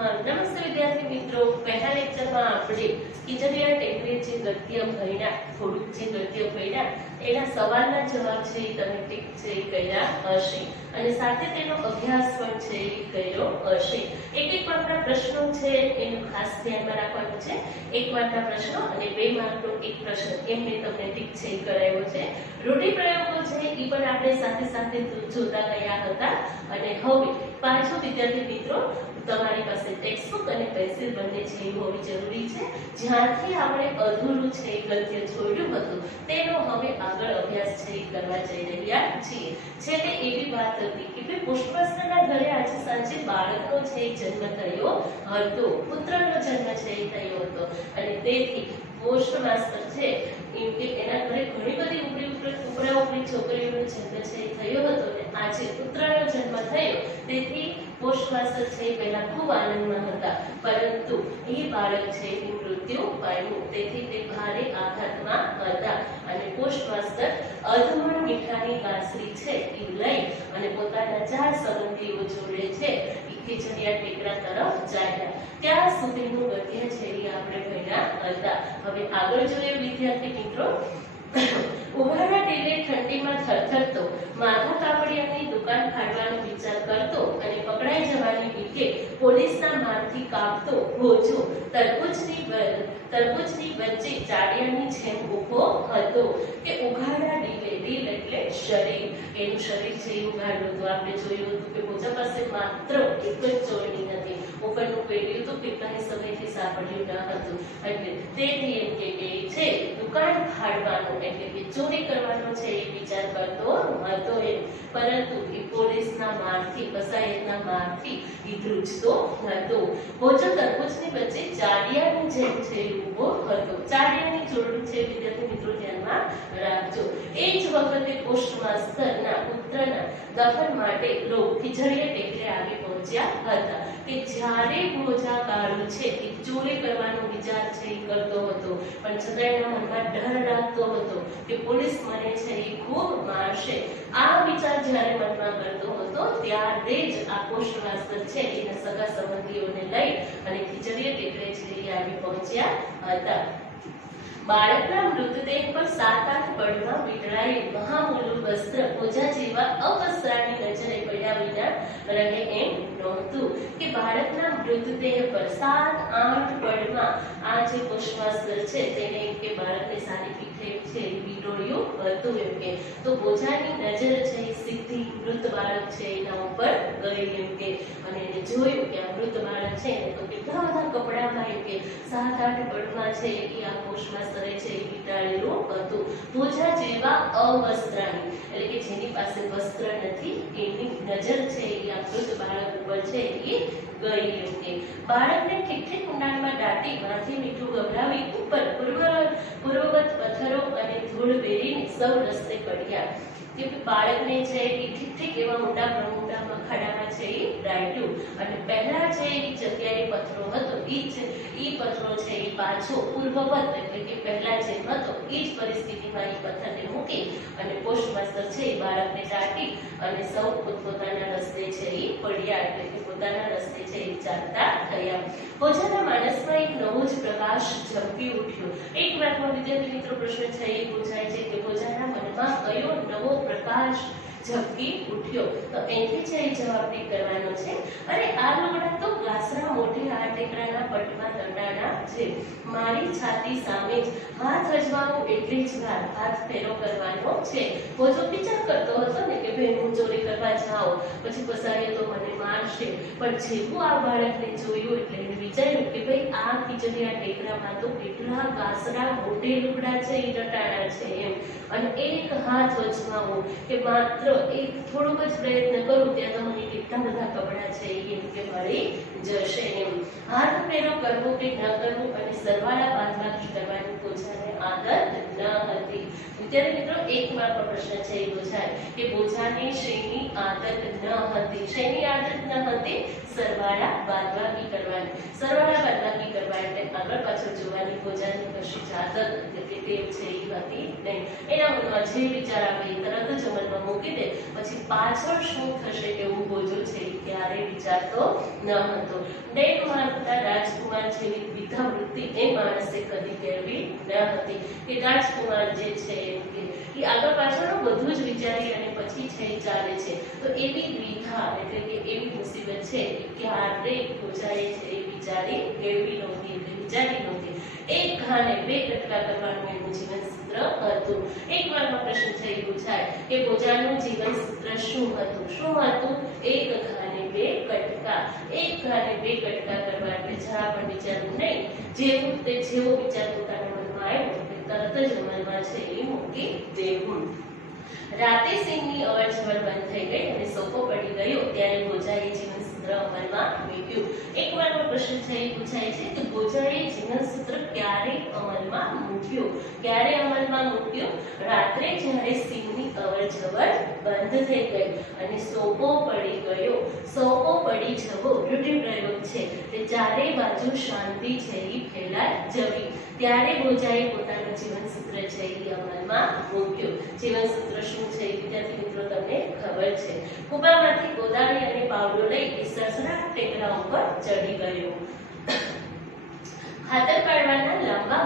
નમસ્તે વિદ્યાર્થી મિત્રો, પહેલા લેક્ચરમાં આપણે ખીજડીયા ટેકરી જે ગદ્ય ભણ્યા, થોડુંક જે ગદ્ય ભણ્યા એના સવાલના જવાબ છે એ તમે ટીક છે એ કર્યા હશે અને સાથે તેનો અભ્યાસ પણ છે એ કર્યો હશે. એક માર્કના પ્રશ્નો છે એનું ખાસ ધ્યાનમાં રાખવાનું છે. 1 માર્કના પ્રશ્નો અને 2 માર્કનો એક પ્રશ્ન એમ મેં તમને ટીક છે એ કરાવ્યો છે. રૂઢિપ્રયોગો છે એ પણ આપણે સાથે સાથે જોતા ગયા હતા અને હવે પાછો વિદ્યાર્થી મિત્રો તમારી પાસે ટેક્સ્ટબુક અને પેન્સિલ બંને છે એ હોવી જરૂરી છે. જ્યાંથી આપણે અધૂરું છે એ ગદ્ય છોડ્યું હતું તેનો હવે આગળ અભ્યાસ છે એ કરવા જઈ રહ્યા છીએ. છેલ્લે એવી વાત હતી કે ભાઈ પુષ્પવસ્ત્રના ઘરે આજે સાંજે બાળકનો છે એ જન્મ થયો હતો, પુત્રનો જન્મ છે એ થયો હતો અને તેથી પોસ્ટ માસ્ટર છે એના ઘરે ઘણી બધી ઉપરી છોકરીઓનો જન્મ છે એ થયો હતો અને આજે પુત્રનો જન્મ થયો તેથી પોસ્ટ માસ્ટર છે પહેલા ખૂબ આનંદમાં હતા, પરંતુ એ બાળક છે એનું મૃત્યુ પામ્યું તેથી તે ભારે આઘાતમાં હતા અને પોસ્ટ માસ્ટર અધમણ મીઠાની બાસરી છે એ લઈ અને પોતાના 4 સંબંધીઓ જોડે છે એ ખીજડીયા ટેકરા તરફ જાય. ત્યાં સુધીનું ગદ્ય છે એ આપણે ભણ્યા હતા. હવે આગળ જોઈએ વિદ્યાર્થી મિત્રો. ઉઘાડા ટેલે ઠંડીમાં થરથરતો, માથા કાપડિયાની દુકાન ફાડવાનો વિચાર કરતો અને પકડાઈ જવાની બીકે પોલીસના મારથી કાપતો ભોજો તરબૂચની વચ્ચે ચાડિયાની જેમ ઊભો હતો. કે ઉઘાડા ડીલ એટલે શરીર, એનું શરીર છે એ ઉઘાડું હતું. આપણે જોયું હતું કે ભોજા પાસે માત્ર એક જ ચોરણી હતી, ઉપરનું પેડિયું તો કેટલાય સમયથી સાંભળ્યું ન હતું એટલે તેથી એમ કે છે દુકાન ફાડવાનો એટલે કે ચોરી કરવાનો છે એ વિચાર કરતો હતો એમ, પરંતુ એ પોલીસના મારથી કસાયતના મારથી એ ધ્રુજતો હતો. ભોજો તરબૂચની વચ્ચે ચાડિયાની જેમ છે ઊભો હતો. ચાડિયાની જોડણી છે વિદ્યાર્થી મિત્રો ધ્યાનમાં રાખજો. એ જ વખતે પોસ્ટ માસ્ટરના પુત્રના દફન માટે લોક ખીજડીયા ટેકરે આવી પહોંચ્યા હતા. કે જ્યારે ભોજા કાળુ છે એ ચોરી કરવાનો વિચાર છે એ કરતો હતો, પણ છતાં એના મનમાં ડર લાગતો હતો કે પોલીસ મને છે એ ખૂબ મારશે. આ વિચાર જ્યારે મનમાં કરતો હતો ત્યારે જ આ પોસ્ટ માસ્ટર છે એના સગા સંબંધીઓને લઈ અને ખીજડીયા ટેકરે છે એ આવી પહોંચ્યા હતા. બાળકના મૃતદેહ પર 7-8 પળમાં વીંટળાયેલ મહામૂલું વસ્ત્ર ભોજા જેવા અવસ્ત્રાની નજરે પડ્યા વિના રહે એમ નહોતું. કે બાળકના મૃતદેહ પર 7-8 પળમાં આ જે પુષ્પાસ્ત્ર છે તેને કે બાળકને સારી પીઠે છે વીંટોળ્યું હતું એમ કે તો ભોજાની નજર છે સીધી મૃત બાળક છે એના ઉપર ગઈ એમ કે અને એને જોયું કે આ મૃત બાળક છે ને તો કેટલા બધા કપડામાં એમ કે 7-8 પળમાં છે એ આ પુષ્પાસ્ત્ર છે એ વીંટાળેલું હતું. ભોજા જેવા અવસ્ત્રાની એટલે કે જેની પાસે વસ્ત્ર નથી એની નજર છે એ આ મૃત બાળક ઉપર છે એ ગઈ એમ કે બાળકને ઠીક ઊંડાણમાં દાટી માથે મીઠું ગભરાવી ઉપર પૂર્વવત પથ્થરો અને ધૂળ વેરીને સૌ રસ્તે પડ્યા. કે બાળકને છે એ ઠીક એવા ઊંડામાં ખાડામાં છે એ દાટ્યું અને પહેલા છે એ જગ્યાએ પથ્થરો હતો એ પથ્થરો છે એ પાછો પૂર્વવત એટલે કે પહેલા જેમ હતો એ જ પરિસ્થિતિમાં એ પથ્થરને મૂકી અને પોસ્ટ માસ્ટર છે એ બાળકને દાટી અને સૌ પોતપોતાના રસ્તે છે એ પડ્યા એટલે કે પોતાના રસ્તે છે એ ચાલતા થયા. ભોજાના માનસમાં એક નવો જ પ્રકાશ ઝબકી ઉઠ્યો. એક વાતમાં વિદ્યાર્થી મિત્રો પ્રશ્ન છે એ પૂછાય છે કે ભોજાના મનમાં કયો નવો પ્રકાશ ઝબકી ઉઠ્યો? તો એથી છે એ જવાબ ટીક કરવાનો છે. અને આ લુગડા તો ગાસરા મોઢે આ ટેકરાના પટમાં દંડાના છે. મારી છાતી સામે જ હાથ અજમાવું એટલી જ વાર હાથ ફેરો કરવાનો છે. ભોજો વિચાર કરતો હતો ને કે ભાઈ હું ચોરી કરવા જાઉં પછી પસારીએ તો મને મારશે, પણ જેવું આ બાળકને જોયું એટલે એને વિચાર્યું કે ભાઈ આ ખીજડીયા ટેકરામાં તો કેટલા ગાસરા મોઢે લુગડા છે એ દંડાના છે એમ, અને એક હાથ અજમાવો કે માત્ર એક થોડોક જ પ્રયત્ન કરું ત્યાં તો મને કેટલા બધા કપડા છે એમ કે મળી જશે એમ. હાથ ફેરો કરવો કે ન કરવું અને સરવાળા બાદબાકી કરવાની ભોજાને આદત ન હતી. વિદ્યાર્થી મિત્રો 1 માર્કનો પ્રશ્ન છે એ પૂછાય કે ભોજાને શેની આદત ન હતી. શેની આદત ન હતી? સરવાળા બાદબાકી કરવાની. સરવાળા બાદબાકી કરવા એટલે આગળ પાછળ જોવાની ભોજાની કશી જ આદત એટલે કે ટેવ છે એ હતી નહીં. એના મનમાં જે વિચાર આવે એ તરત જ અમલમાં મૂકી દે. પછી પાછળ શું થશે એવું બોજો છે એ ક્યારેય વિચારતો ન હતો. ડેડ મારતા રાજકુમાર જેવી વિધા વૃત્તિ એ માણસે કદી કેળવી ન હતી કે રાજકુમાર જે છે કે એ આગળ પાછળનું બધું જ વિચારી અને પછી છે એ ચાલે છે. તો એવી દ્વિધા એટલે કે એવી મુસીબત છે એ ક્યારેય ભોજાએ છે એ વિચારી કેળવી નહોતી એટલે વિચારી નહોતી. એક ઘાને બે કટકા કરવાનું એનું જીવન સૂત્ર હતું. એક વારમાં પ્રશ્ન છે એ પૂછાય કે ભોજાનું જીવન સૂત્ર શું હતું? શું હતું? એક ઘાને બે કટકા. એક ઘાને બે કટકા કરવા એટલે જરા પણ વિચારવું નહીં. જેવો વિચાર પોતાના મનમાં આવ્યો તરત જ અમલમાં છે એ મૂકી દેવું. રાતે સિંહની અવરજવર બંધ થઈ ગઈ અને સોપો પડી ગયો ત્યારે ભોજાએ જીવન સૂત્ર અમલમાં મૂક્યું. એક વારનો પ્રશ્ન છે એ પૂછાય છે કે ભોજાએ જીવન સૂત્ર ક્યારે અમલમાં મૂક્યું? ક્યારે અમલમાં મૂક્યું? રાત્રે જ્યારે સિંહની અવરજવર બંધ થઈ ગઈ અને સોપો પડી ગયો. સોપો પડી જવો રૂઢિપ્રયોગ છે તે ચારે બાજુ શાંતિ છે એ ફેલાઈ જવી. ત્યારે ભોજાએ પોતાનું જીવન સૂત્ર છે એ અમલમાં મૂક્યું. જીવન સૂત્ર શું છે વિદ્યાર્થી મિત્રો તમને ખબર છે. કુબામાંથી કોદાળી અને પાવડો લઈ એ સસરા ટેકરા ઉપર ચડી ગયો. ખાતર પાડવાના લાંબા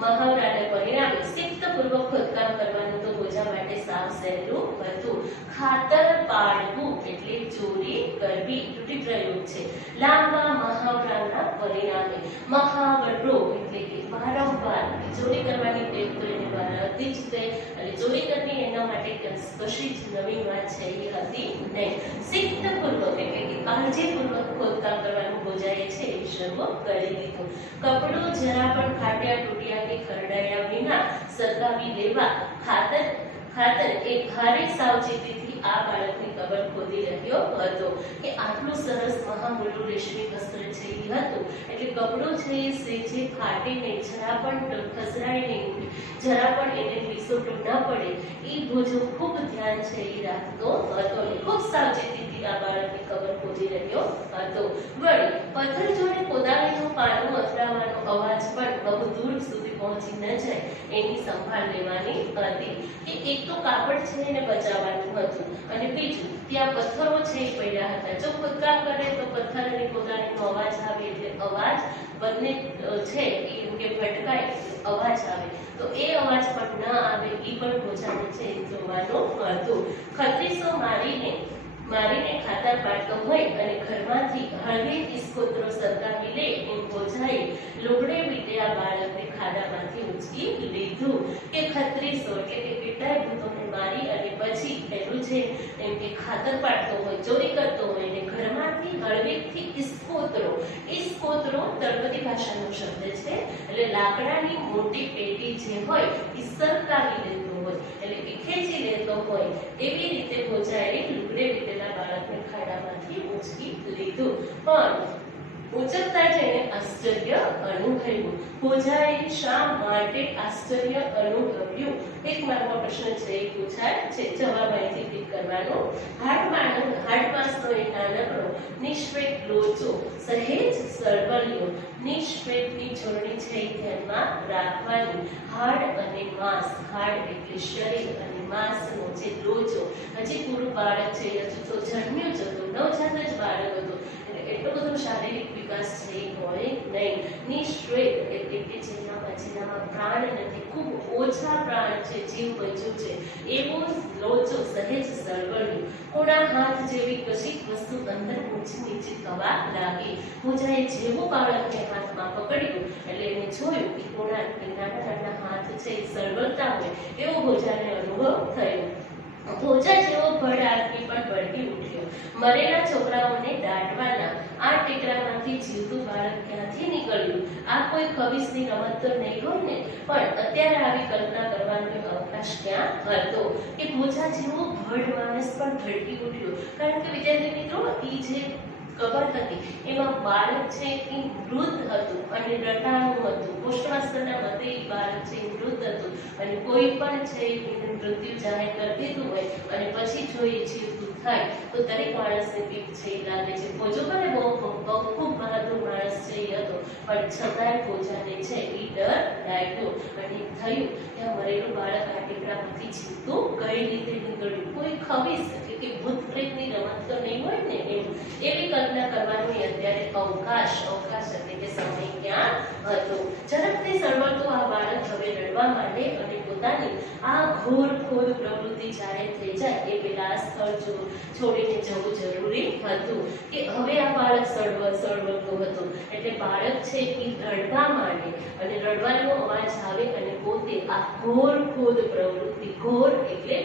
મહાવરાને પરિણામે શિસ્તપૂર્વક ખોદકામ કરવાનું તો ભોજા માટે સાવ સહેલું હતું. ખાતર પાડવું એટલે ચોરી કરવી રૂઢિપ્રયોગ છે. લાંબા મહાવરાના પરિણામે મહાવરો એટલે કે વારંવાર ચોરી કરવાની ટેવ કરીને હતી જ તે અને ચોરી કરવી એના માટે કશી જ નવી વાત છે એ હતી નહીં. શિસ્તપૂર્વક એટલે કે કાળજીપૂર્વક ખોદકામ કરવાનું ભોજાએ છે એ શરૂ કરી દીધું. કપડું જરા પણ ફાટ્યા તૂટ્યા કે ખરડાયા વિના સળગાવી દેવા ખાતર એ ભારે સાવચેતીથી આ બાળકની કબર ખોદી રહ્યો હતો કે આટલું સરસ મહામૂલું રેશમી વસ્ત્ર છે એ હતું એટલે કપડું છે એ સેજે ફાટે નહીં, જરા પણ ખસરાય નહીં, જરા પણ એને લીસોટો ન પડે એ ભોજો ખૂબ ધ્યાન છે એ રાખતો હતો અને ખૂબ સાવચેતીથી આ બાળકની કબર ખોદી રહ્યો હતો. વળી પથ્થર જોડે કોદાળીનું પાનું અથડાવાનો અવાજ પણ બહુ દૂર સુધી પહોંચી ન જાય એની સંભાળ લેવાની હતી કે એક તો કાપડ છે એને બચાવવાનું હતું અને બીજું ત્યાં પથ્થરો છે એ પડ્યા હતા. જો ખોદકામ કરે તો પથ્થર અને કોદાળીનો અવાજ આવે એટલે અવાજ બંને છે એમ કે ભટકાય અવાજ આવે તો એ અવાજ પણ ન આવે એ પણ ભોજાને છે એ જોવાનું હતું. ખત્રીસો મારીને ખાતર પાડતો હોય અને ઘરમાંથી હળવી ઇસ્કોત્રો સળગાવી લે એમ ભોજાએ લુગડે વીટે આ બાળકને ખાડામાંથી ઉંચકી લીધું કે ખત્રીસો એટલે કે કેટલાય ભૂતોને મારી અને પછી પેલું છે એમ કે ખાતર પાડતો હોય, ચોરી કરતો હોય ને ઘરમાંથી હળવેકથી ઇસ્કોત્રો તળપદી ભાષાનો શબ્દ છે એટલે લાકડાની મોટી પેટી જે હોય એ સળગાવી લેતો હોય એટલે કે ખેંચી લેતો હોય એવી રીતે ભોજાએ લુગડે વીટેલા બાળકને ખાડામાંથી ઉંચકી લીધું. પણ ઉંચકતા જઈને આશ્ચર્ય અનુભવ્યું. ભોજાએ શા માટે આશ્ચર્ય અનુભવ્યું? એક માર્ગનો પ્રશ્ન છે એ પૂછાય છે. જવાબ અહીંથી ટીક કરવાનો. હાડમાસનો એક નાનકડો નિશ્વેત લોચો સહેજ સળવળ્યો. નિશ્વેતની જોડણી છે એ ધ્યાનમાં રાખવાની. હાડ અને માંસ, હાડ એટલે શરીર અને માંસનો જે લોચો હજી પૂરું બાળક છે હજુ તો જન્મ્યું જ હતું, નવજાત જ બાળક હતું એટલો બધો શારીરિક વિકાસ છે હોય નહીં. નિશ્વેત એટલે કે જેનામાં પ્રાણ નથી, ખૂબ ઓછા પ્રાણ છે, જીવ બચ્યું છે એવો લોચો સહેજ સળવળ્યો. કોણા હાથ જેવી કશીક વસ્તુ અંદર ઊંચી નીચે થવા લાગી. ભોજાએ જેવું બાળકને હાથમાં પકડ્યું એટલે એને જોયું કે કોણા નાના નાના હાથ છે એ સળવળતા હોય એવો ભોજાને અનુભવ થયો. ભોજા જેવો ભડ આદમી પણ ભડકી ઉઠ્યો. મરેલા છોકરાઓને દાટવાના આ ટેકરામાંથી જીવતું બાળક ક્યાંથી નીકળ્યું? આ કોઈ ખબીસની રમત તો નહીં હોય ને? પણ અત્યારે આવી કલ્પના કરવાનો અવકાશ ક્યાં હતો કે ભોજા જેવો ભડ માણસ પણ ભડકી ઉઠ્યો. કારણ કે વિદ્યાર્થી મિત્રો એ જે કબર હતી એમાં બાળક છે એ વૃદ્ધ હતું અને રટાણું હતું. પોસ્ટમાસ્ટરના મતે એ બાળક છે એ વૃદ્ધ હતું અને કોઈ પણ છે એનું મૃત્યુ જાહેર કરી દીધું હોય અને પછી જો એ જીવતું થાય તો દરેક માણસને બીક છે એ લાગે છે. ભોજો ભલે બહુ ખૂબ બહાદુર માણસ છે એ હતો પણ છતાંય ભોજાને છે એ ડર લાગ્યો અને થયું કે આ મરેલું બાળક આ ટેકરામાંથી જીવતું કઈ રીતે નીકળ્યું. કોઈ ખવી શકે કે ભૂત પ્રેતની રમત તો નહીં હોય ને એવી કલ્પના કરવાની અત્યારે અવકાશ એટલે કે સમય ક્યાં હતો. ઝડપથી સળવળતું આ બાળક હવે રડવા માંડે અને પોતાની આ ઘોર ખોદ પ્રવૃત્તિ જાહેર થઈ જાય એ પેલા આ સ્થળ છોડીને જવું જરૂરી હતું કે હવે આ બાળક સળવળતું હતું એટલે બાળક છે એ રડવા માંડે અને રડવાનો અવાજ આવે અને પોતે આ ઘોર ખોદ પ્રવૃત્તિ, ઘોર એટલે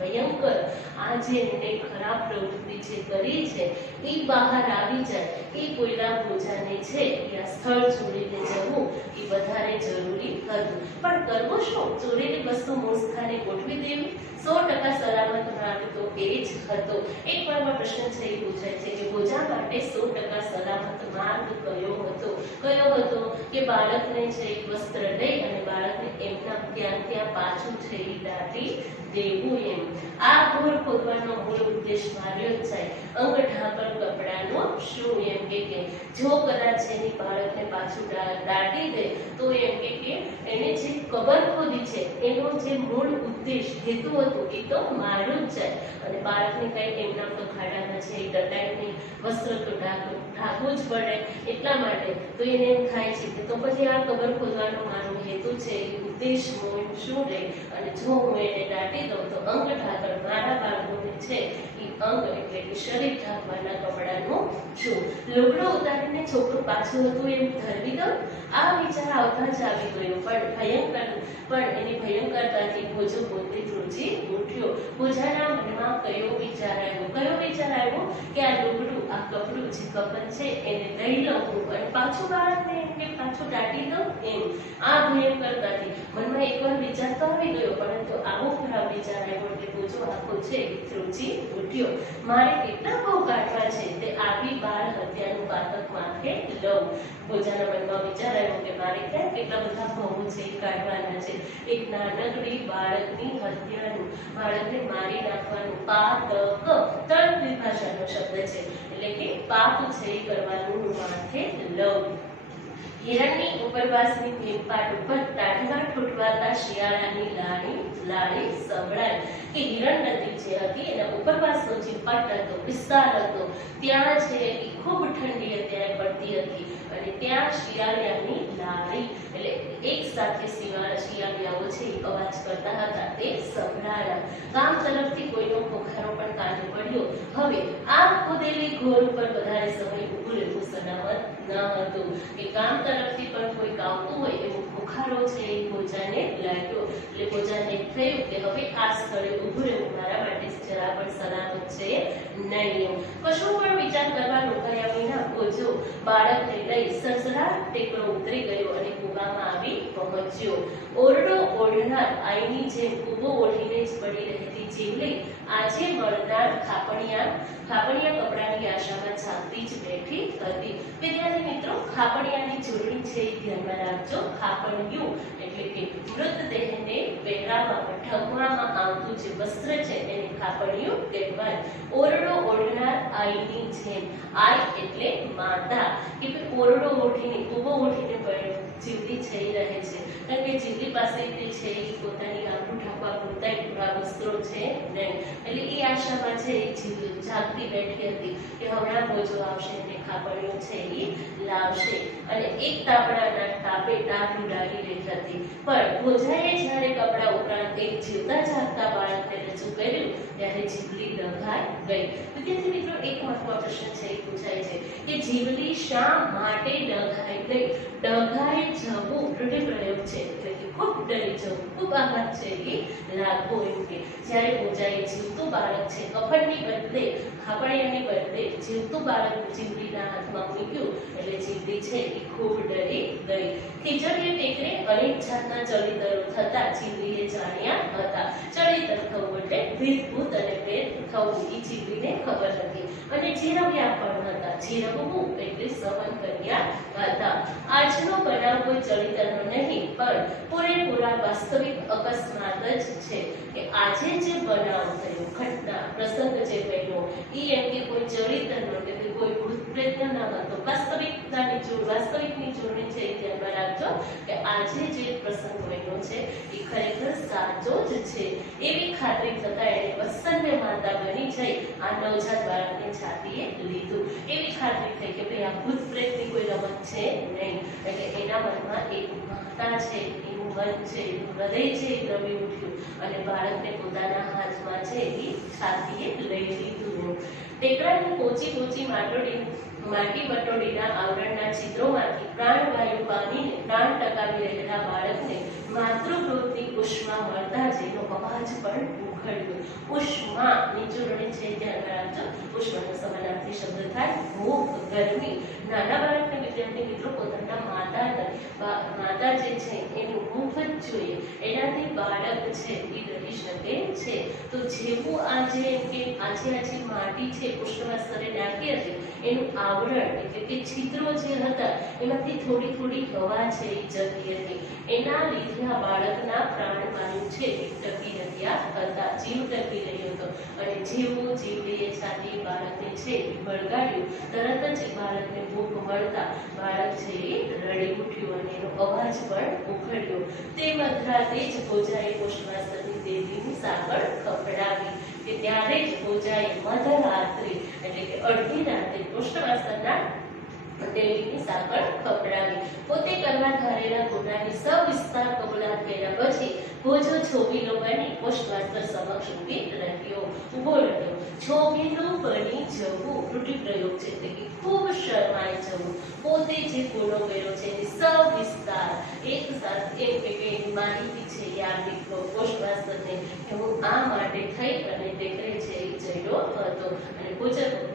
ભયંકર, આ જે એને ખરાબ પ્રવૃત્તિ જે કરી છે એ બહાર આવી જાય. એ કોયલા ભોજાને છે એ આ સ્થળ છોડીને જવું એ વધારે જરૂરી હતું. પણ કરવું શું? ચોરેલી વસ્તુ મૂળ સ્થાને ગોઠવી દેવી 100% સલામત માર્ગ તો એ જ હતો. એક વાર પ્રશ્ન છે એ પૂછાય છે કે ભોજા માટે 100% સલામત માર્ગ કયો હતો કે બાળકને છે વસ્ત્ર લઈ અને બાળકને એમના ત્યાં પાછું છે એ દાટી દેવું એમ. આ ઘોર ખોદવાનો મૂળ ઉદ્દેશ માર્યો જ જાય. અંગ ઢાંકણ કપડાનો શું એમ કે જો કદાચ એની બાળકને પાછું દાટી દે તો એમ કે એને જે કબર ખોદી છે એનો જે મૂળ ઉદ્દેશ હેતુ હતો એ તો માર્યો જ જાય અને બાળકને કઈ એમના તો ખાડામાં છે એ દટાઈને વસ્ત્ર તો ઢાંકવું જ પડે. એટલા માટે તો એને એમ થાય છે કે તો પછી આ કબર ખોદવાનો મારો હેતુ છે એ ઉદ્દેશ શું રહે અને જો હું એને દાટી દઉં તો અંગ ઢાંકણ મારા બાળકોને છે એ અંગ એટલે કે શરીર ઢાંકવાના કપડાનું છું. લુગડો ઉતારીને છોકરું પાછું હતું એમ ધરવી દઉં. આ વિચાર આવતા જ આવી ગયો પણ એની ભયંકરતાથી ભોજો પોતે ધ્રુજી ઉઠ્યો. ભોજાના મનમાં કયો વિચાર આવ્યો કે આ લુગડું, આ કપડું જે કપન છે એને લઈ લઉં અને પાછું બાળકને એમને પાછું દાટી દઉં એમ. આ ભયંકરતાથી મનમાં એકવાર વિચાર તો આવી ગયો પરંતુ આવો ખરાબ વિચાર આવ્યો એટલે ભોજો આખો છે ધ્રુજી ઉઠ્યો. મારે કેટલા ભાવ કાઢવા છે તે આવી બાળ હત્યાનું પાતક માથે લઉં. ભોજાના મનમાં વિચાર આવ્યો કે મારે ક્યાં કેટલા બધા ભાવો છે એ કાઢવાના છે. એક નાનકડી બાળકની હત્યાનું, બાળકને મારી નાખવાનું પાતક તળપદી ભાષાનો શબ્દ છે એટલે કે પાપ છે એ કરવાનું હું માથે લઉં. હિરણની ઉપરવાસની ભીમપાટ ઉપર ટાઢવા ઠૂઠવાતા શિયાળાની લાળી સંભળાય કે હિરણ નદી જે હતી એના ઉપરવાસનો જે પટ હતો, વિસ્તાર હતો, ત્યાં છે એ ખૂબ ઠંડી અત્યારે પડતી હતી અને ત્યાં શિયાળિયાની લાળી એટલે એક સાથે શિયાળિયાઓ છે અવાજ કરતા હતા તે સંભળાયા. ગામ તરફથી કોઈનો ખોખારો પણ કાને પડ્યો. હવે આ ખોદેલી ઘોર ઉપર વધારે સમય ઊભું રહેવું સલામત ન હતું કે ગામ તરફથી પણ કોઈ આવતું હોય એવો ખોખારો છે એ ભોજાને લાગ્યો. એટલે ભોજાને થયું કે હવે આ સ્થળે ઊભું રહેવું મારા માટે જરા પણ સલામત છે નહીં. કશું પણ વિચાર કરવા રોકાયા વિના ભોજો બાળકને લઈ સડસડાટ ટેકરો ઉતરી ગયો અને કૂવામાં આવી પહોંચ્યો. ઓરડો ઓઢનાર આઈની જેમ કૂવો ઓઢીને જ પડી રહેતી જીવલી આજે મળનાર ખાપણિયા કપડાની આશામાં જાગતી જ બેઠી હતી. વિદ્યાર્થી મિત્રો, ખાપણિયાની જોડણી છે એ ધ્યાનમાં રાખજો. ખાપણિયું એટલે કે મૃતદેહને પહેરાવવામાં ઢકવામાં આવતું જે વસ્ત્ર છે એને ખાપણિયું કહેવાય. ઓરડો ઓઢનાર આઈની જેમ, આઈ એટલે માતા કે ઓરડો ઓઢીને, કૂવો ઓઢીને જીવલી જઈ રહે છે કારણ કે જીવલી પાસે તે છે એ પોતાની આંખો ઢાંકવા પૂરતા પૂરા વસ્ત્રો છે નહીં એટલે એ આશામાં છે એ જીવલી જાગતી બેઠી હતી કે હમણાં ભોજો આવશે અને ખાપણીઓ છે એ લાવશે અને એક તાપડાના તાપે ડાઢ ઉડાડી રહી હતી. પણ ભોજાએ જ્યારે કપડા ઉપરાંત એક જીવતા જાગતા બાળકને રજૂ કર્યું ત્યારે જીવલી ડઘાઈ ગઈ. વિદ્યાર્થી મિત્રો, એક મહત્વનો પ્રશ્ન છે એ પૂછાય છે કે જીવલી શા માટે ડઘાઈ ગઈ? ડઘાઈ જવું રૂઢિપ્રયોગ છે, એટલે કે ખૂબ ડરી જવું, ખૂબ આઘાત છે એ લાગવો એમ કે જ્યારે પૂજાએ જીવતું બાળક છે કફનની બદલે ખાપણિયાની બદલે જીવતું બાળક જીવડીના હાથમાં મૂક્યું એટલે જીવડી છે એ ખૂબ ડરી ગઈ. ખીજડીએ ટેકરે અનેક જાતના ચરિત્રો થતા જીવડીએ જાણ્યા હતા. ચરિત્ર થવું એટલે ભીતભૂત અને પ્રેત થવું એ જીવડીને ખબર હતી અને જીરવ્યા પણ હતા. જીરવવું એટલે સહન કર્યા હતા. આજનો બનાવ કોઈ ચરિત્રનો નહીં પણ પૂરેપૂરા વાસ્તવિક અકસ્માત જ છે કે આજે જે બનાવ થયો, ઘટના પ્રસંગ જે બન્યો એ એમ કે કોઈ ચરિત્રનો કે કોઈ ભૂત પ્રેતનો ન હતો. વાસ્તવિકની જોડણી છે એ ધ્યાનમાં રાખજો કે આજે જે પ્રસંગ બન્યો છે એ ખરેખર સાચો જ છે એવી ખાતરી થતા એને વત્સલ્ય માતા બની જઈ આ નવજાત બાળકની છાતીએ લીધું. એવી ખાતરી થઈ કે ભાઈ આ ભૂત પ્રેતની કોઈ રમત છે નહીં. એટલે એના મનમાં એક માતા છે, એનું મન છે, એનું હૃદય છે એ દ્રવી ઉઠ્યું અને બાળકને પોતાના હાથમાં છે એ છાતીએ લઈ લીધું. ટેકરાની પોચી પોચી માટી બટોડીના આવરણના છિદ્રોમાંથી પ્રાણવાયુ પામીને પ્રાણ ટકાવી રહેલા બાળકને માતૃકૃતની ઉષ્મા મળતા જ એનો અવાજ પણ ઉખડ્યો. ઉષ્મા નીચોરણી છે ધ્યાન રાખજો. ઉષ્માનો સમાનાર્થી શબ્દ થાય ભૂખ, ગરમી. નાના બાળકને વિદ્યાર્થી મિત્રો પોતાના માતા જે છે એનું ભૂખ જ જોઈએ, એનાથી બાળક છે એ રહી શકે છે. તો જેવું આજે એમ કે આજે માટી છે ઉષ્ણના સ્તરે નાખી હતી એનું આવરણ એટલે કે છિદ્રો જે હતા એમાંથી થોડી થોડી હવા છે એ જતી હતી. એના લીધે આ બાળકના પ્રાણવાયુ છે એ ટકી રહ્યા હતા, જીવ ટકી રહ્યો હતો. અને જેવું જીવડીએ છાતી બાળકને છે એ બળગાડ્યું, તરત જ બાળકને ભૂખ મળતા બાળક છે એ રડી ઉઠ્યું અને એનો અવાજ પણ ઉખડ્યો. તે મધરાતે જ ભોજાએ પોષમાસ્તરની દેવીની સાંકળ ખખડાવી કે ત્યારે જ ભોજાએ મધરાત્રે એટલે કે અડધી રાતે પોષમાસ્તરના દેવીની સાંકળ ખખડાવી. પોતે કરવા ધારેલા ગુનાની સવિસ્તાર કબૂલાત કર્યા પછી ભોજો છોભીલો બની પોષમાસ્તર સમક્ષ ઊભો રહ્યો. છોભીલો બની જવું રૂઢિપ્રયોગ છે, એટલે કે ખૂબ શરમાઈ જવું. પોતે જે ગુનો કર્યો છે એની સવિસ્તાર એક સાથે એમ કે એની માહિતી છે એ આપી પોષમાસ્તરને કે હું આ માટે થઈ અને ટેકરે છે એ જડ્યો હતો અને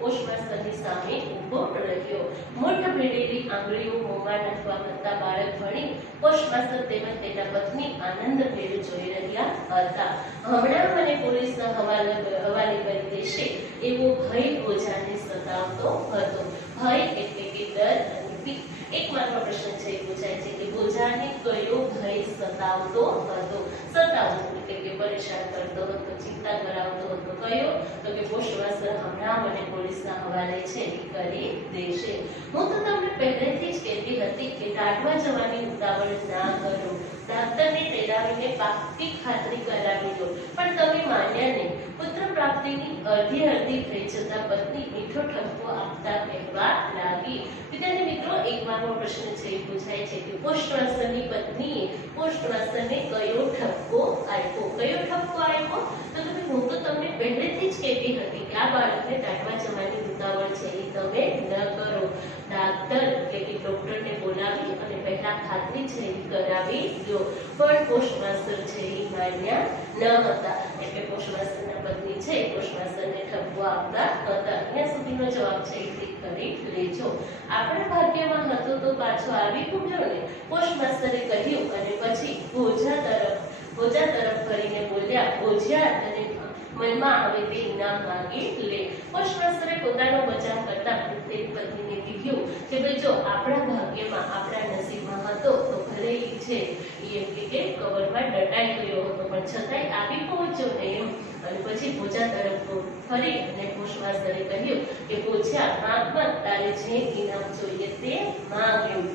પોષમાસ્તરની સામે ઊભો રહ્યો. મોઢ ભેળેલી આંગળીઓ મોંમાં નાખવા કરતા બાળક ભણી પોષમાસ્તર તેમજ તેના પત્ની આનંદભેર જોઈ રહ્યા હતા. હમણાં મને પોલીસના હવાલે કરી દેશે એવો ભય ભોજાને સતાવતો હતો. ભય એટલે કે ડર અને બીક. એકમાત્ર પ્રશ્ન છે એ પૂછાય છે કે ભોજાને કયો ભય સતાવતો હતો? સતાવતો એટલે કે પરેશાન કરતો હતો, ચિંતા કરાવતો હતો. કયો? તો કે પોષમાસ્તર હમણાં મને પોલીસના હવાલે છે એ કરી દેશે. હું તો તમને પહેલેથી જ કહેતી હતી કે દાઢવા જવાની ઉતાવળ ના કરો, ડાક્ટરને તેડાવીને પાક્કી ખાતરી કરાવી લો, પણ તમે માન્યા નહીં. પુત્ર પ્રાપ્તિની અડધી થઈ જતા પત્ની મીઠો ઠપકો આપતા કહેવા લાગી. વિદ્યાર્થી મિત્રો, એકવારનો પ્રશ્ન છે એ પૂછાય છે કે પોસ્ટમાસ્ટરની પત્નીએ પોસ્ટમાસ્ટરને કયો ઠપકો આપ્યો? કયો ઠપકો આપ્યો? તો હું તો તમને પહેલેથી જ કહેતી હતી કે આ બાળકને દાઢવા જવાની ઉતાવળ છે એ તમે ન કરો. ડાક્ટર કે ડોક્ટરને બોલાવી અને પહેલા ખાતરી છે એ કરાવી લો. પણ પોસ્ટમાસ્ટર છે એ માન્યા ન હતા. એટલે પોસ્ટમાસ્ટરના પત્ની છે પોસ્ટમાસ્ટરને ઠપકો આપતા હતા. અહીંયા સુધીનો જવાબ છે એ ઠીક કરી લેજો. આપણા ભાગ્યમાં હતો તો પાછો આવી ઉઠ્યો ને, પોસ્ટમાસ્ટરે કહ્યું અને પછી ભોજા તરફ કરીને બોલ્યા, ભોજા અને મનમાં આવે તે ઇનામ માંગી લે. પોસ્ટમાસ્ટરે પોતાનો બચાવ કરતા તેની પત્નીને કીધું કે ભાઈ જો આપણા ભાગ્યમાં આપણા નસીબમાં હતો તો ભલે એ છે એમ કે કવરમાં દટાઈ ગયો હતો પણ છતાંય આવી પહોંચ્યો ને એમ. અને પછી ભોજા તરફ ફરી અને પોસ્ટમાસ્ટરે કહ્યું કે ભોજા માંગ તારે જે ઇનામ જોઈએ તે માંગ્યું.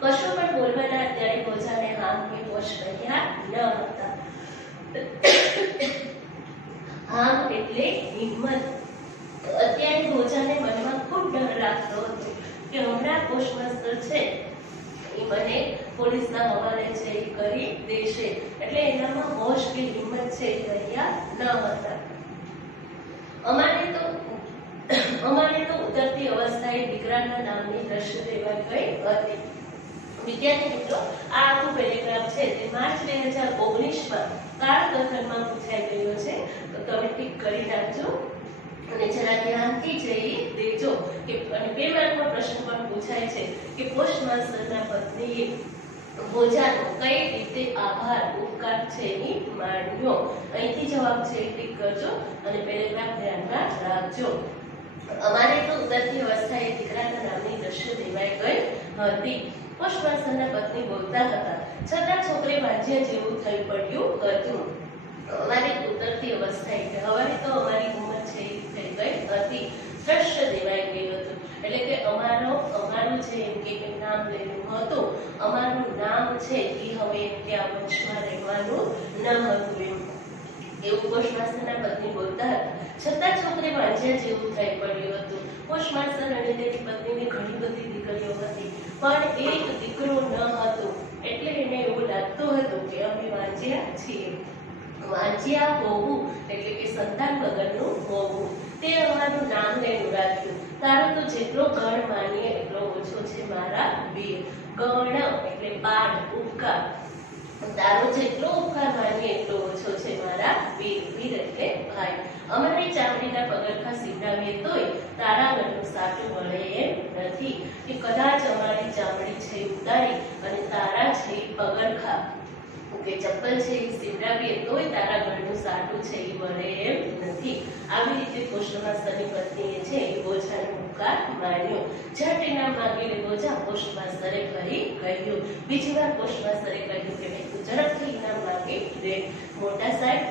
કશું પણ બોલવાના ત્યારે ભોજાને હા કે પોષ રહ્યા ન હતા. હા એટલે હિંમત. અત્યારે ભોજાને મનમાં ખૂબ ડર લાગતો હતો કે હમણાં પોસ્ટમાસ્ટર છે એ મને પોલીસના હવાલે છે એ કરી દેશે. એટલે એનામાં હોશ કે હિંમત છે એ રહ્યા ન હતા. અમારે તો ઉતરતી અવસ્થાએ દીકરાના નામની દ્રશ્ય લેવા ગઈ હતી. વિદ્યાર્થી મિત્રો, આ આખું પેરેગ્રાફ છે તે માર્ચ 2019માં કાળકથનમાં પૂછાઈ ગયો છે, તો તમે ટીક કરી નાખજો અને જરા ધ્યાનથી જઈ દેજો કે અને 2 માર્કનો પ્રશ્ન પણ પૂછાય છે કે પોસ્ટ માસ્ટરના પત્નીએ ભોજાનો કઈ રીતે આભાર ઉપકાર છે એ માન્યો. અહીંથી જવાબ છે ટીક કરજો અને પેરેગ્રાફ ધ્યાનમાં રાખજો. અમારે તો ઉતરતી અવસ્થાએ દીકરાના નામની દ્રશ્ય દેવાઈ ગઈ હતી. પોસ્ટ માસ્ટરના પત્ની બોલતા હતા છતાં છોકરી વાંચ્યા જેવું થઈ પડ્યું હતું. અમારી ઉતરતી અવસ્થા એટલે હવે તો અમારી ઉંમર છે એ થઈ ગઈ હતી, દ્રશ્ય દેવાઈ ગયું હતું. એટલે કે અમારું જે એમ કે નામ લેવું હતું, અમારું નામ છે એ હવે એમ કે આ વંશમાં રહેવાનું ન હતું એવું પોસ્ટ માસ્ટરના પત્ની બોલતા હતા. છતાં છોકરી વાંચ્યા જેવું થઈ પડ્યું હતું. પોસ્ટ માસ્ટર અને તેની પત્નીને ઘણી બધી દીકરીઓ હતી, પણ એક દીકરો ન હતો. એટલે એને એવું લાગતું હતું કે અમે વાંચ્યા છીએ. વાંચ્યા હોવું એટલે કે સંતાન વગરનું હોવું, તે અમારું નામ લઈને રાખ્યું. તારો તો જેટલો ગણ માનીએ એટલો ઓછો છે મારા વીર. ગણ એટલે પાઠ, ઉપકાર. તારો જેટલો ઉપકાર માનીએ એટલો ઓછો છે મારા વીર. વીર એટલે ભાઈ. અમારી ચામડીના પગરખા સીવડાવીએ તોય તારા ઘરનું સાટું મળે એમ નથી. કે કદાચ અમારી ચામડી છે ઉતારી અને તારા છે પગરખા કે ચપ્પલ છે એ સીવડાવીએ તોય તારા ઘરનું સાટું છે એ મળે એમ નથી. આવી રીતે પોસ્ટ માસ્ટરની પત્નીએ છે એ બોજાનો ઉપકાર માન્યો. ઝટ ઇનામ માંગીને બોજા પોસ્ટ માસ્ટરે કહી કહ્યું. બીજી વાર પોસ્ટ માસ્ટરે કહ્યું કે ભાઈ તું ઝડપથી ઇનામ માંગી દે. મોટા સાહેબ,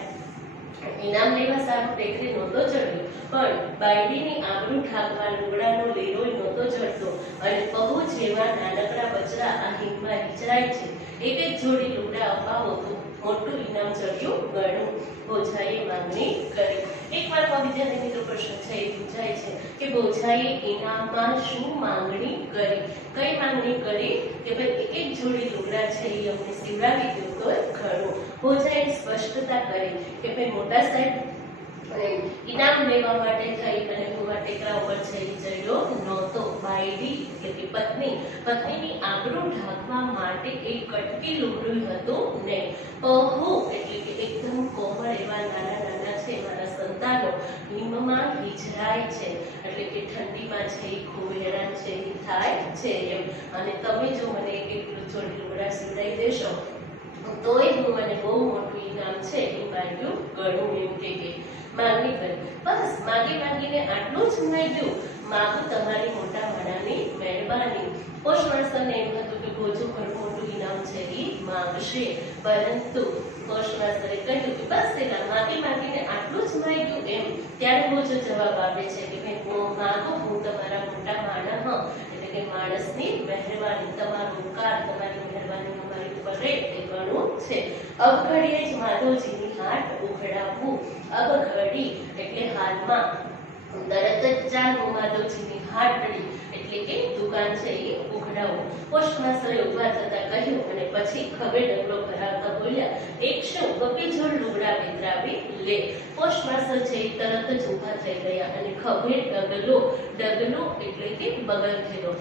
ઇનામ લેવા સારું ટેકરી નહોતો ચડ્યો, પણ બાયડીની આબરૂ ઢાંકવા લુગડાનો લેરોય નહોતો ચડતો અને પહુ જેવા નાનકડા બચડા આ હિંગમાં રીચરાય છે. એક જ જોડી લુગડા અપાવો તો મોટું ઇનામ ચડ્યું ગણું. બોજાએ માંગણી કરી. એકવાર વિદ્યાર્થી મિત્રો પ્રશ્ન છે એ પૂછાય છે કે બોજાએ ઇનામમાં શું માંગણી કરી? કઈ માંગણી કરી કે ભાઈ એક એક જોડી લુગડા છે એ અમને સીવડાવી દો તો ઘણું. બોજાએ સ્પષ્ટતા કરી કે ભાઈ મોટા સાહેબ, ઇનામ લેવા માટે થઈ અને ભૂવા ટેકરા ઉપર ચડી ચડ્યો નહોતો. બાયડી એટલે કે પત્નીની આબરૂ ઢાંકવા માટે એક કટકી લુગડું હતું ને. પહુ એટલે કે એકદમ કોમળ એવા નાના નાના છે મારા સંતાનો હિમમાં હિજરાય છે, એટલે કે ઠંડીમાં છે એ ખૂબ હેરાન છે એ થાય છે એમ. અને તમે જો મને એક જોડી લુગડા સીવડાવી દેશો તોય હું મને બહુ મોટું ઇનામ છે એ માગ્યું ગણું એમ કે માંગણી કરી. બસ માગીને આટલું જ માંગ્યું. માગું તમારી મોટા માણાની મહેરબાની. પોસ્ટ માસ્ટરને એમ હતું કે બોજો ઘણું મોટું ઇનામ છે એ માંગશે, પરંતુ પોસ્ટ માસ્ટરે કહ્યું કે બસ એના માગીને આટલું જ માંગ્યું એમ. ત્યારે બોજો જવાબ આપે છે કે ભાઈ હું માગું, હું તમારા મોટા માણા એટલે કે માણસની મહેરબાની, તમારો ઉપકાર, તમારી મહેરબાની અમારી ઉપર રહે એ ઘણું છે. અબઘડીએ જ માધવજીની હાટ ઉઘડાવવું. અબઘડી એટલે હાલમાં, તરત જ ચાલો માધવજીની હાટડી એટલે કે દુકાન છે એ ઉઘડાવવું. પોસ્ટ માસ્ટરે ઉભા થતા કહ્યું અને પછી ખભે ડગલો ભરાવતા બોલ્યા, 100 જોડ લુગડા વેતરાવી લે. પોસ્ટ માસ્ટર છે એ તરત જ ઉભા થઈ ગયા અને ખભે ડગલો એટલે કે બગલખેલો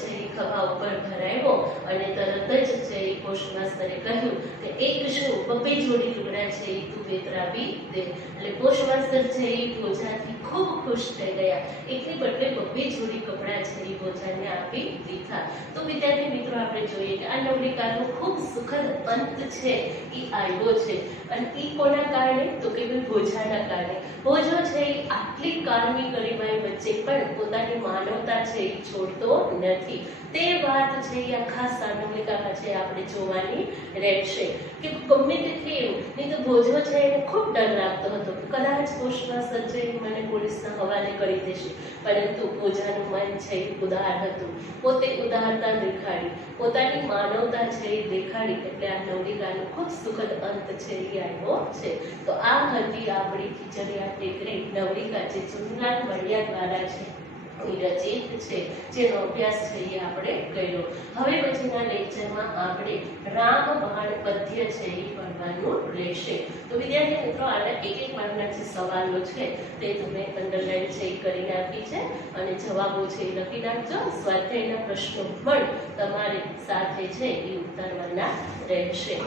છે એ ખભા ઉપર ભરાવ્યો અને તરત જ છે એ પોસ્ટ માસ્ટરે કહ્યું કે 100 જોડી લુગડા છે એ તું વેતરાવી દે. એટલે પોસ્ટ માસ્ટર છે એ બોજાથી ખૂબ ખુશ થઈ ગયા. એકની બદલે 2 જોડી કપડાં છે એ બોજાને આપી દીધા. તો વિદ્યાર્થી મિત્રો, આપણે જોઈએ કે આ નવલિકાનો ખૂબ સુખદ અંત છે એ આવ્યો છે. અને એ કોના કારણે? તો કે બોજાના કારણે. બોજો છે એ આટલી કારમી ગરિમાઈ વચ્ચે પણ પોતાની માનવતા છે એ છોડતો નથી. તે વાત છે એ આ ખાસ નવલિકામાં છે આપણે જોવાની રહેશે કે ગમે તેટલી એવું નહીં તો બોજો છે એને ખૂબ ડર લાગતો હતો કે કદાચ પોસ્ટ માસ્ટર છે મને પોલીસના હવાલે કરી દેશે, પરંતુ બોજાનું મન છે એ ઉદાર હતું. પોતે ઉદારતા દેખાડી, પોતાની માનવતા છે એ દેખાડી. એટલે આ નવલિકાનો ખૂબ સુખદ અંત છે એ આવ્યો છે. તો આ હતી આપણી ખીચડીયા ટેકરી નવલિકા જે ચુનીલાલ મડિયા દ્વારા છે રચિત છે, જેનો અભ્યાસ છે એ આપણે કર્યો. હવે પછીના લેક્ચરમાં આપણે રામબાણ પદ્ય છે એ ભણવાનું રહેશે. તો વિદ્યાર્થી મિત્રો, આના એક એક માર્કના જે સવાલો છે તે તમે અંડરલાઈન છે એ કરી નાખી છે અને જવાબો છે એ લખી નાખજો. સ્વાધ્યાયના પ્રશ્નો પણ તમારે સાથે છે એ ઉતારવાના રહેશે.